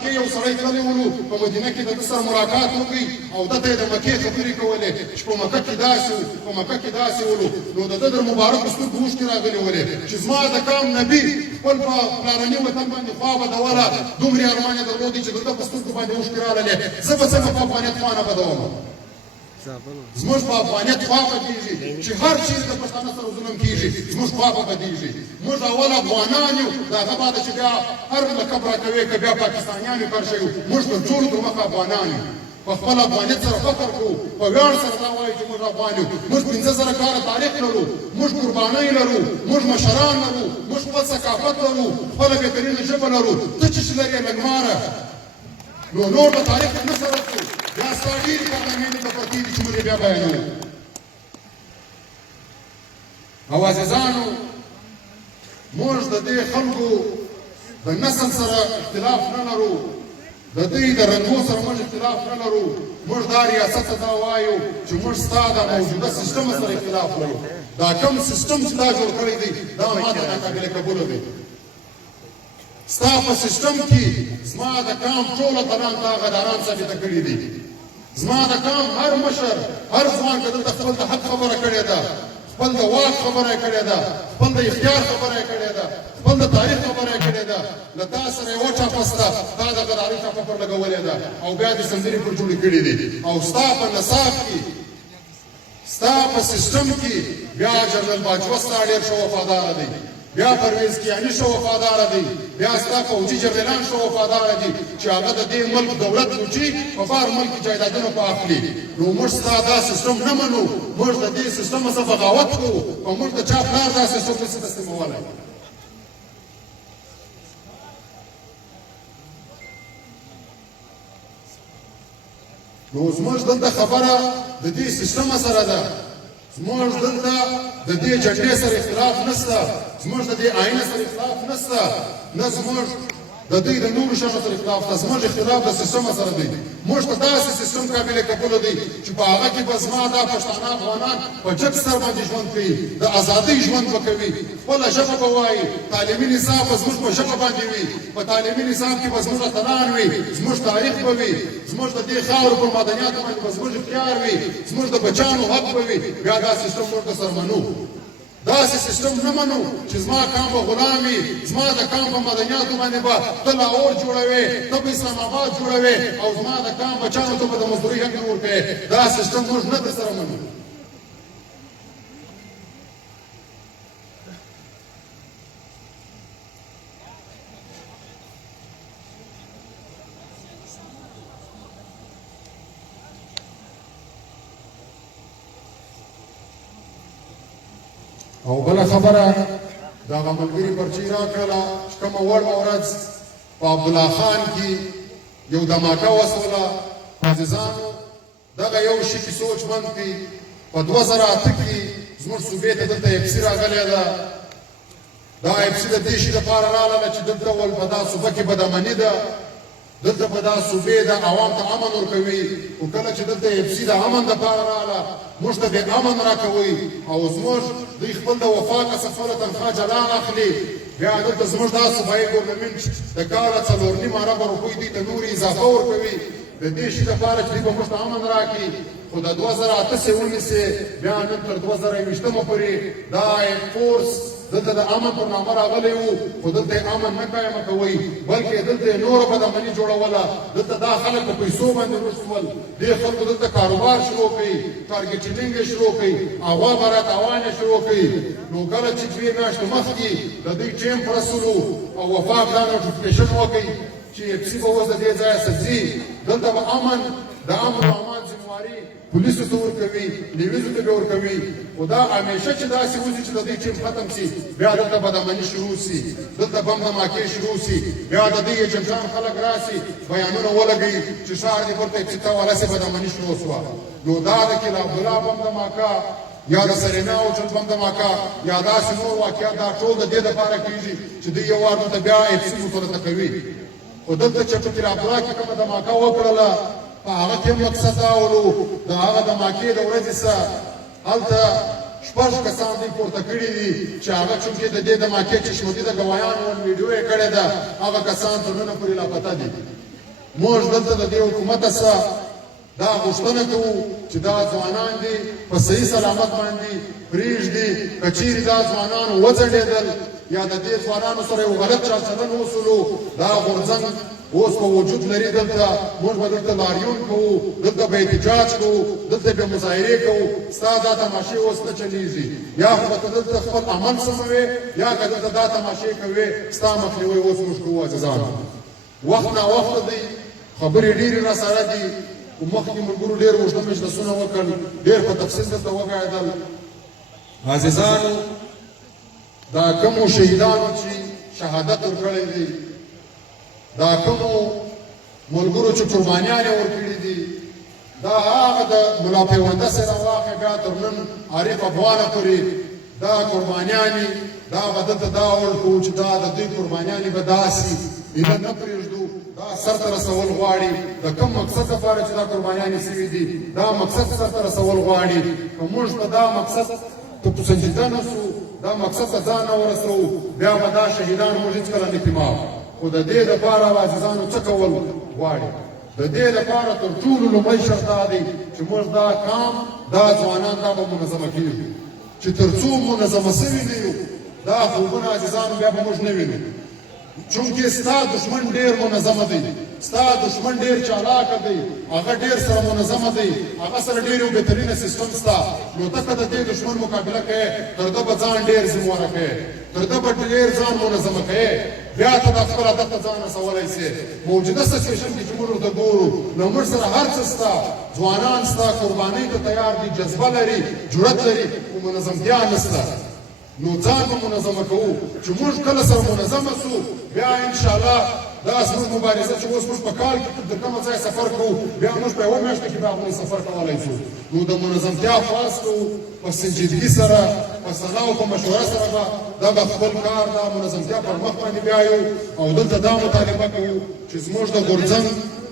مکې یو سړی تللی ولو په مدینه کې د ده سره ملاقات وکړي او ده ته یې د مکې خبرې کولې چې په مکه کې داسې وو په مکه کې داسې ولو نو د ده د مبارکو سترګو اوښکې راغلې ولې چې زما د قام نبي خپل په پلارني وطن باندې خوا بدوله دومرې ارمان یې درلودی چې د ده په سترګو باندې اوښکې راغلې زه به څنګه په افغانیت خوا نه بدومه زموږ په افغانیت خوا بدېږي چې هر چیز د پښتانه سره ظلم کېږي زموږ خوا به بدېږي موږ اول افغانان یو د هغه بعده چې بیا هر لقب راکوې که بیا پاکستانیان یو کار شوي موږ تر ټولو تر مخه افغانان یو په خپل افغانیت سره فخر کوو په ویاړ سره دا وایو چې موږ افغان یو موږ 15,000 کاله تاریخ لرو موږ قربانۍ لرو موږ مشران لرو موږ خپل ثقافت لرو خپله بهترینه ژبه لرو ته چې لرې لږماره نو نور به تاریخ ته نه سره کړو بیا ستا ډېرې کارنامې دې په پرتې دي چې موږ یې بیا بیانوو او عزیزانو موږ د دې خلکو د نسل سره اختلاف نه لرو د دوی د رنګو سره موږ اختلاف نه لرو موږ دا ریاست ته دا وایو چې موږ ستا د موجوده سیستم سره اختلاف لرو دا کوم سیستم چې تا جوړ کړی دی دا ماته ناقابل قبوله دی ستا په سیستم کې زما د قام ټوله تنان تا غداران ثابته کړي دي زما د قام هر مشر هر ځوان که دلته خپل د حق خبره کړې ده خپل د واک خبره یې کړې ده خپل د اختیار خبره یې کړې ده خپل د تاریخ خبره یې کړې ده له تا سره یې وچاپه سته تا د غدارۍ چاپه پر لګولې ده او بیا دې سندرې پر جوړې کړي دي او ستا په نصاب کې ستا په سیستم کې بیا جنرال باجوه ستا ډېر ښه وفاداره دی بیا پرویز کیاني ښه وفاداره دی بیا ستا فوجي جرنیلان ښه وفاداره دي چې هغه د دې ملک دولت لوټي په بار ملک جایدادونه په اخلي نو موږ ستا دا سیستم نه منو موږ د دې سیستم څخه بغاوت کوو او موږ د چا پلار دا سیستم نشي تسلیمولی نو زموږ دلته خبره د دې سیستم سره ده زموږ دلته د دې جګړې سره اختلاف نشته زموږ د دې آینه سره اختلاف نشته نه زموږ د دوی د نورو شیانو سره اختلاف ده زموږ اختلاف د سیستم سره دی موږ ته داسې سیستم قابل قبوله دی چې په هغه کې به زما دا پښتانه افغانان په جګ سر باندې ژوند کوي د ازادۍ ژوند به کوي خپله ژبه به وایي تعلیمي نظام به زموږ په ژبه باندې وي په تعلیمي نظام کې به زموږ اتلان وي زموږ تاریخ به وي زموږ د دې خاورو په معدنیاتو باندې به زموږ اختیار وي زموږ د بچیانو حق به وي بیا دا سیستم موږ ته سر منو داسې سیستم نه منو چې زما قام به غلام وي زما د قام په مدنیاتو باندې به ته لاهور جوړوې ته به اسلام آباد جوړوې او زما د قام بچیانو ته به د مزدورۍ حق نه ورکوې دا سیستم موږ نه درسره منو او بله خبره د هغه ملګري پرچې راکړله چې کومه وړه ورځ په عبدالله خان کې یو دماکه وسوله عزیزانو دغه یو شي کې سوچ بند کړي په 2008 کې زموږ صوبې ته دلته اپسي راغلی ده دا اپسي د دې شي دپاره راغله چې دلته ول په دا صوبه کې بدامني ده دلته په دا صوبې د عوام ته امن ورکوي خو کله چې دلته اپسي د امن دپاره راغله موږ ته بې امن راکوئ او زموږ دوی خپل د وفا کسه خپله تنخوا جلا اخلي بیا دلته زموږ دا صوبایي ګورنمنټ د کاله 4.5 اربه روپۍ دوی ته نورې اضافه ورکوي د دې شي دپاره چې دوی به موږ ته امن راکړي خو د 2008 ونیسې بیا نن تر 2020 پورې دا فورس دلته د امن پر نامه راغلی وو خو دلته یې امن نه قایمه کوئ بلکې دلته یې نوره بدامني جوړوله دلته دا خلک په پیسو باندې روږ شول دې خلکو دلته کاروبار شروع کړي ټارګېټینګ یې شروع کړي هغه به راتاوان یې شروع کړي نو کله چې 2 میاشتې مخکې د دوی ټیم په رسولو او وفاق دا نوټیفیکیشن وکړي چې اپسي به اوس د دې ځایه ځي دلته به امن د امن او امان ذمهواري پولیسو ته ورکوي نیویزو ته به ورکوي خو دا همیشه چې داسې وځي چې د دوی ټیم ختم سي بیا دلته بدامني شروع سي دلته بم دماکې شروع سي بیا د دوی ایجنټان خلک راسي بیانونه ولګوي چې ښار دې پورته اپسي ته والا سي بدامني شروع سوه نو دا د کلا عبدالله بم دماکه یا د سرینا او چل بم دماکه یا داسې نور واقعات دا ټول د دې دپاره کېږي چې دوی یو وار دلته بیا اپسي مسلطه کوي خو دلته چې په کلا عبدالله کې کومه دماکه وکړله په هغه کې مقصد دا ولو د هغه دماکې د ورځې څه هلته 6 کسان دوی پورته کړي دي چې هغه چونکې د دې دماکې چې شمودي د ګوایانو ویډیو یې کړې ده هغه کسان تر ننه پورې لاپته دي موږ دلته د دې حکومت سره دا غوښتنه کوو چې دا ځوانان دي په صحیح سلامت باندې پرېږدي. که چیرې دا ځوانان وځنډېدل یا د دې ځوانانو سره یو غلط چلچلن وسولو، دا غورځنګ اوس په وجود لري دلته، موږ به دلته لاریون کوو، دلته به احتجاج کوو، دلته به مظاهرې کوو. ستا دا تماشې اوس نه چلېږي، یا خو به ته دلته خپل عمل سموې یا که دلته دا تماشې کوې. ستا مخنیوی اوس موږ کوو عزیزانو. وخت ناوخته دی، خبرې ډېرې راسره دي. مخکې ملګرو ډېر اوږده مجلسونه وکړل، ډېر په تفصیل دلته وغایدل. عزیزانو، دا کومو شهیدانو چې شهادت ورکړی دی، دا کومو ملګرو چې قربانیان یې ورکړي دي، دا هغه د ملا پیونده سره واقع بیا تر نن عارف افغانه پورې دا قربانیانې، دا به دلته دا وړ کوو چې دا د دوی قربانیانې به داسې ایله نه پرېږدو. دا سرته رسول غواړي د کوم مقصد لپاره چې دا قربانیانې سوي دي، دا مقصد سرته رسول غواړي. که موږ په دا مقصد په سنجیده نه سو، دا مقصد ته ځان نه ورسوو، بیا به دا شهیدان موږ هېڅکله نه کړي. خو د دې دپاره عزیزانو څه کول غواړي؟ د دې دپاره تر ټولو لومړی شرط دا دی چې موږ دا کام، دا ځوانان دا به منظمه کېږي. چې تر څو منظمه سوي نه یو، دا خوبونه عزیزانو بیا به موږ نه وینو. چونکې ستا دشمن ډېر منظمه دی، ستا دشمن ډېر چالاکه دی، هغه ډېر سره منظمه دی، هغه سره ډېر یو بهترینه سیستم ستا. نو ته که د دې دشمن مقابله کوې، تر ده به ځان ډېر ذمواره کوې، تر ده به ډېر ځان منظمه کوې، بیا ته دا خپل هدف ته ځان رسولی سې. موجوده سچویشن کې چې موږ ورته ګورو، نو موږ سره هر څه ستا، ځوانان ستا، قربانۍ ته تیار دي، جذبه لري، جرأت لري، خو منظمتیا نشته. نو ځان به منظمه کوو. چې موږ کله سره منظمه سو، بیا انشاءالله دا زموږ مبارزه چې اوس موږ په کال کې د کومه ځای سفر کوو، بیا موږ په یوه میاشت کې بیا غوندې سفر کولی شو. نو د منظمتیا خواست کوو، په سنجیدګي سره، په سلا او په مشوره سره به دا به خپل کار، دا منظمتیا پر مخ باندې بیایو. او دلته دا مطالبه کوو چې زموږ د غورځنګ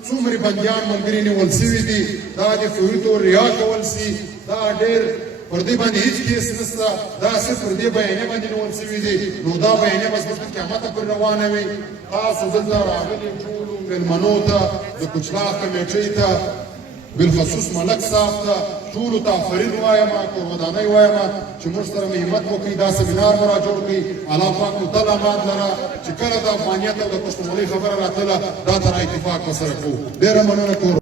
څومره بندیان ملګري نیول سوي دي، دا د فوري طور رها کول سي. دا ډېر پر دې باندې هیڅ کیس نشته، دا صرف پر دې بیانیه باندې نیول سوي دي. نو دا بیانیه به زموږ تر قیامته پورې روانه وي. تاسو دلته راغلي ټولو مېلمنو ته، د کوچلاغ کمیټۍ ته، بالخصوص ملک صاحب ته، ټولو ته آفرین وایم، قربانۍ وایم چې موږ سره مې همت وکړئ، دا سمینار مو را جوړ کړئ. الله پاک مو تل امان لره چې کله د افغانیت او د پښتونولۍ خبره راتله، دا تر اتفاق به سره کوو. ډېره مننه کوم.